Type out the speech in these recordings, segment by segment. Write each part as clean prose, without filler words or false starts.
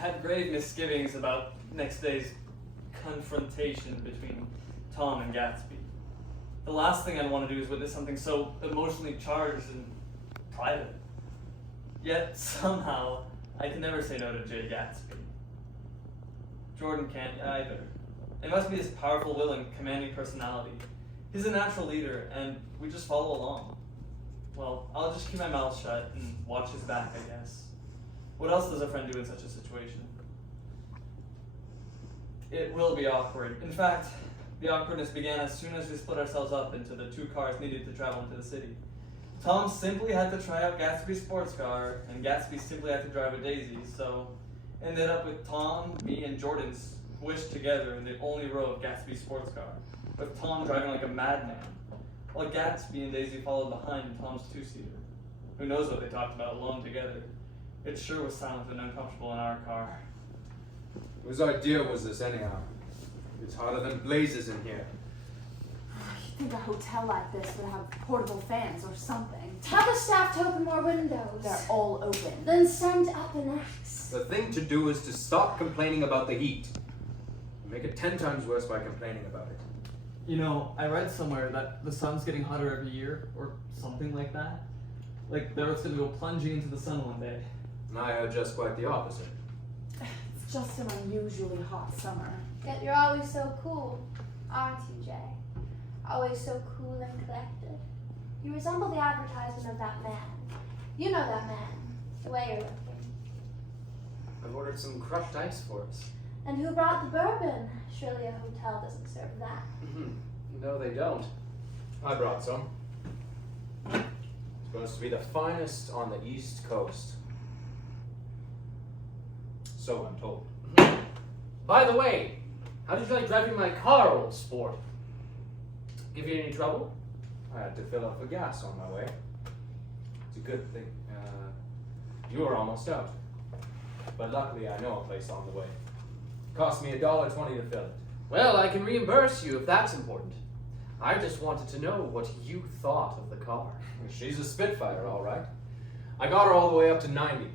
had grave misgivings about next day's confrontation between Tom and Gatsby. The last thing I'd want to do is witness something so emotionally charged and private. Yet, somehow, I can never say no to Jay Gatsby. Jordan can't either. It must be his powerful will and commanding personality. He's a natural leader, and we just follow along. Well, I'll just keep my mouth shut and watch his back, I guess. What else does a friend do in such a situation? It will be awkward. In fact, the awkwardness began as soon as we split ourselves up into the two cars needed to travel into the city. Tom simply had to try out Gatsby's sports car, and Gatsby simply had to drive a Daisy, so ended up with Tom, me, and Jordan squished together in the only row of Gatsby's sports car, with Tom driving like a madman, while Gatsby and Daisy followed behind in Tom's two-seater. Who knows what they talked about alone together. It sure was silent and uncomfortable in our car. Whose idea was this anyhow? It's hotter than blazes in here. You'd think a hotel like this would have portable fans or something. Tell the staff to open more windows. They're all open. Then send up an axe. The thing to do is to stop complaining about the heat. You make it 10 times worse by complaining about it. You know, I read somewhere that the sun's getting hotter every year, or something like that. Like the Earth's gonna go plunging into the sun one day. And I heard just quite the opposite. It's just an unusually hot summer. Yet you're always so cool, aren't you, Jay? Always so cool and collected. You resemble the advertisement of that man. You know that man, the way you're looking. I've ordered some crushed ice for us. And who brought the bourbon? Surely a hotel doesn't serve that. No, they don't. I brought some. It's supposed to be the finest on the East Coast. So I'm told. By the way, how did you like driving my car, old sport? Give you any trouble? I had to fill up for gas on my way. It's a good thing. You were almost out. But luckily I know a place on the way. Cost me $1.20 to fill it. Well, I can reimburse you if that's important. I just wanted to know what you thought of the car. She's a Spitfire, all right. I got her all the way up to 90.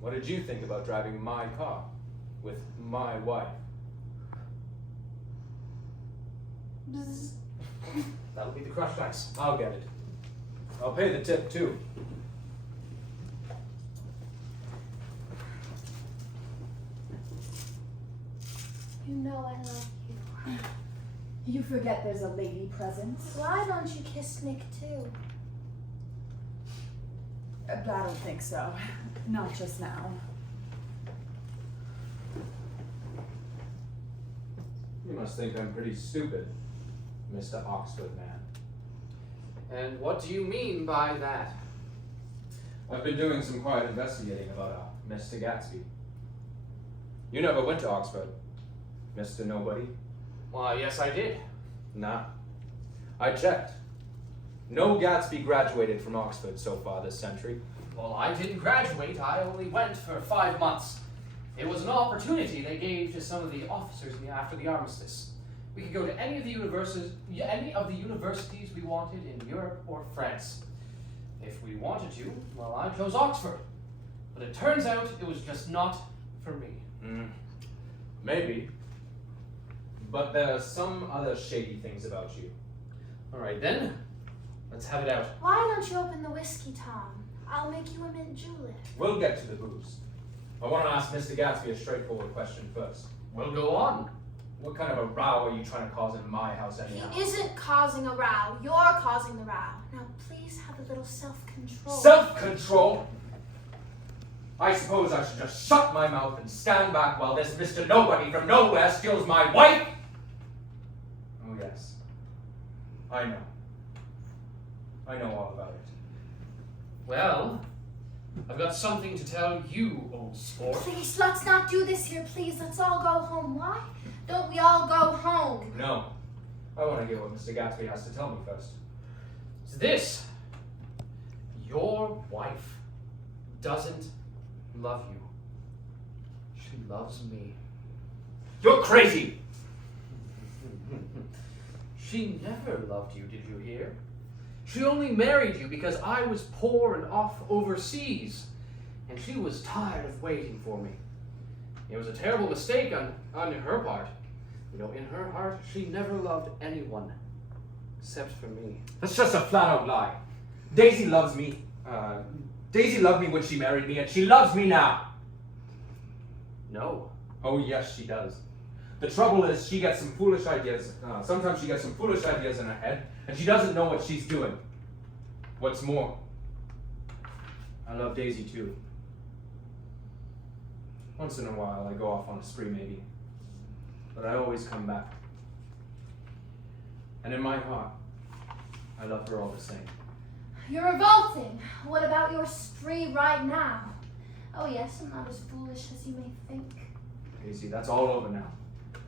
What did you think about driving my car with my wife? That'll be the crushed ice. I'll get it. I'll pay the tip too. You know I love you. You forget there's a lady present. Why don't you kiss Nick too? I don't think so. Not just now. You must think I'm pretty stupid, Mr. Oxford man. And what do you mean by that? I've been doing some quiet investigating about Mr. Gatsby. You never went to Oxford, Mr. Nobody? Why, yes, I did. Nah. I checked. No Gatsby graduated from Oxford so far this century. Well, I didn't graduate. I only went for 5 months. It was an opportunity they gave to some of the officers after the armistice. We could go to any of the universities we wanted in Europe or France. If we wanted to, well, I chose Oxford. But it turns out it was just not for me. Maybe. But there are some other shady things about you. All right, then. Let's have it out. Why don't you open the whiskey, Tom? I'll make you a mint julep. We'll get to the booze. I want to ask Mr. Gatsby a straightforward question first. We'll go on. What kind of a row are you trying to cause in my house anyhow? He isn't causing a row. You're causing the row. Now, please have a little self-control. Self-control? I suppose I should just shut my mouth and stand back while this Mr. Nobody from nowhere steals my wife? Oh yes. I know. I know all about it. Well, I've got something to tell you, old sport. Please, let's not do this here, please. Let's all go home. Why don't we all go home? No. I want to hear what Mr. Gatsby has to tell me first. It's this. Your wife doesn't love you. She loves me. You're crazy! She never loved you, did you hear? She only married you because I was poor and off overseas, and she was tired of waiting for me. It was a terrible mistake on her part. You know, in her heart, she never loved anyone except for me. That's just a flat-out lie. Daisy loves me. Daisy loved me when she married me, and she loves me now. No. Oh, yes, she does. The trouble is, she gets some foolish ideas. Sometimes she gets some foolish ideas in her head, and she doesn't know what she's doing. What's more, I love Daisy too. Once in a while, I go off on a spree, maybe. But I always come back. And in my heart, I love her all the same. You're revolting. What about your spree right now? Oh yes, I'm not as foolish as you may think. Daisy, that's all over now.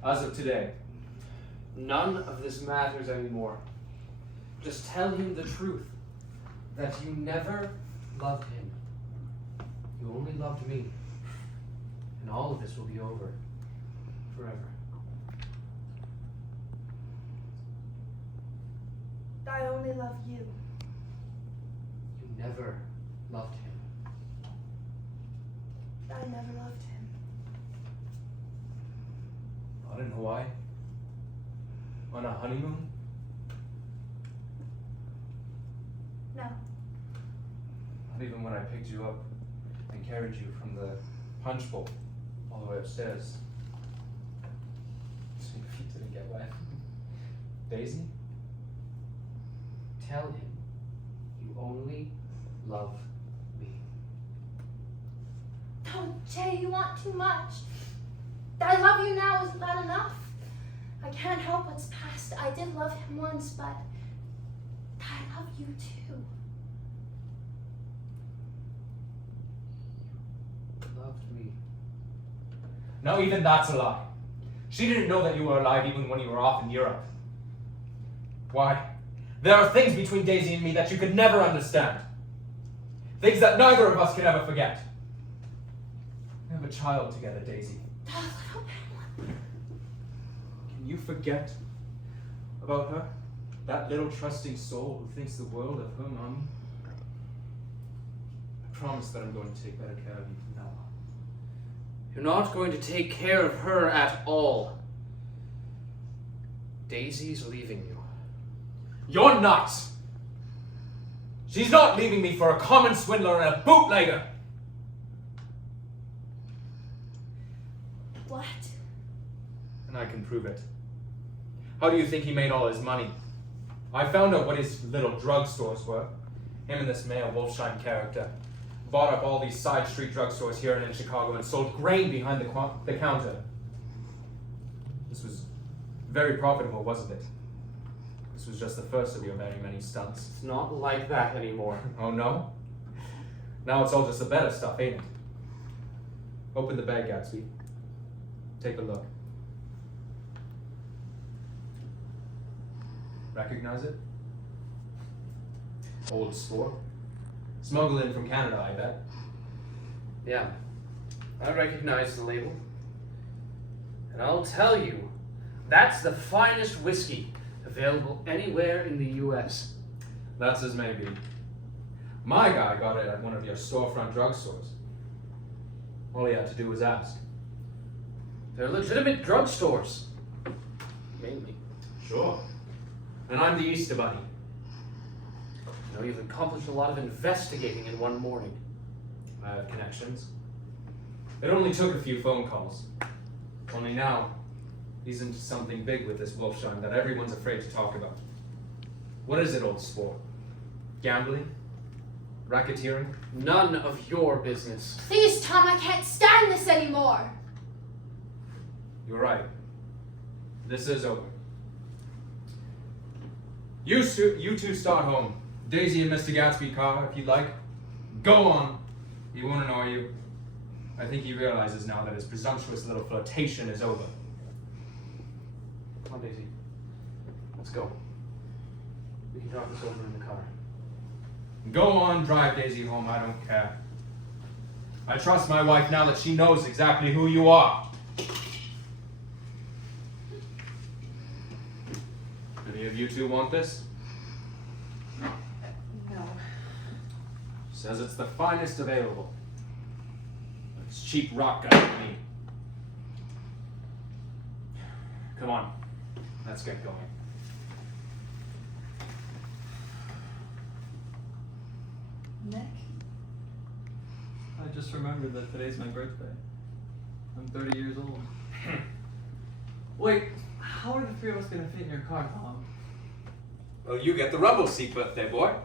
As of today. None of this matters anymore. Just tell him the truth. That you never loved him. You only loved me. And all of this will be over. Forever. I only love you. You never loved him. I never loved him. Out in Hawaii? On a honeymoon? No. Not even when I picked you up and carried you from the punch bowl all the way upstairs. So your feet didn't get wet. Daisy? Tell him you only love me. Oh, Jay, you want too much. I love you now, isn't that enough? I can't help what's past. I did love him once, but I love you too. Loved me. No, even that's a lie. She didn't know that you were alive even when you were off in Europe. Why? There are things between Daisy and me that you could never understand. Things that neither of us can ever forget. We have a child together, Daisy. Can you forget about her? That little trusting soul who thinks the world of her mommy? I promise that I'm going to take better care of you from now on. You're not going to take care of her at all. Daisy's leaving you. You're nuts! She's not leaving me for a common swindler and a bootlegger! What? And I can prove it. How do you think he made all his money? I found out what his little drugstores were. Him and this male Wolfsheim character bought up all these side street drugstores here and in Chicago and sold grain behind the counter. This was very profitable, wasn't it? This was just the first of your very many stunts. It's not like that anymore. Oh no? Now it's all just the better stuff, ain't it? Open the bag, Gatsby. Take a look. Recognize it? Old sport. Smuggled in from Canada, I bet. Yeah, I recognize the label. And I'll tell you, that's the finest whiskey available anywhere in the US. That's as may be. My guy got it at one of your storefront drugstores. All he had to do was ask. They're legitimate drugstores. Mainly. Sure. And I'm the Easter Bunny. You know, you've accomplished a lot of investigating in one morning. I have connections. It only took a few phone calls. Only now, he's into something big with this Wolfsheim that everyone's afraid to talk about. What is it, old sport? Gambling? Racketeering? None of your business. Please, Tom, I can't stand this anymore. You're right. This is over. You two start home. Daisy and Mr. Gatsby car, if you'd like. Go on. He won't annoy you. I think he realizes now that his presumptuous little flirtation is over. Come on, Daisy. Let's go. We can talk this over in the car. Go on, drive Daisy home, I don't care. I trust my wife now that she knows exactly who you are. Any of you two want this? No. Says it's the finest available. It's cheap rock guy to me. Come on, let's get going. Nick? I just remembered that today's my birthday. I'm 30 years old. Wait, how are the three of us gonna fit in your car, Tom? Well, you get the rumble seat, birthday boy.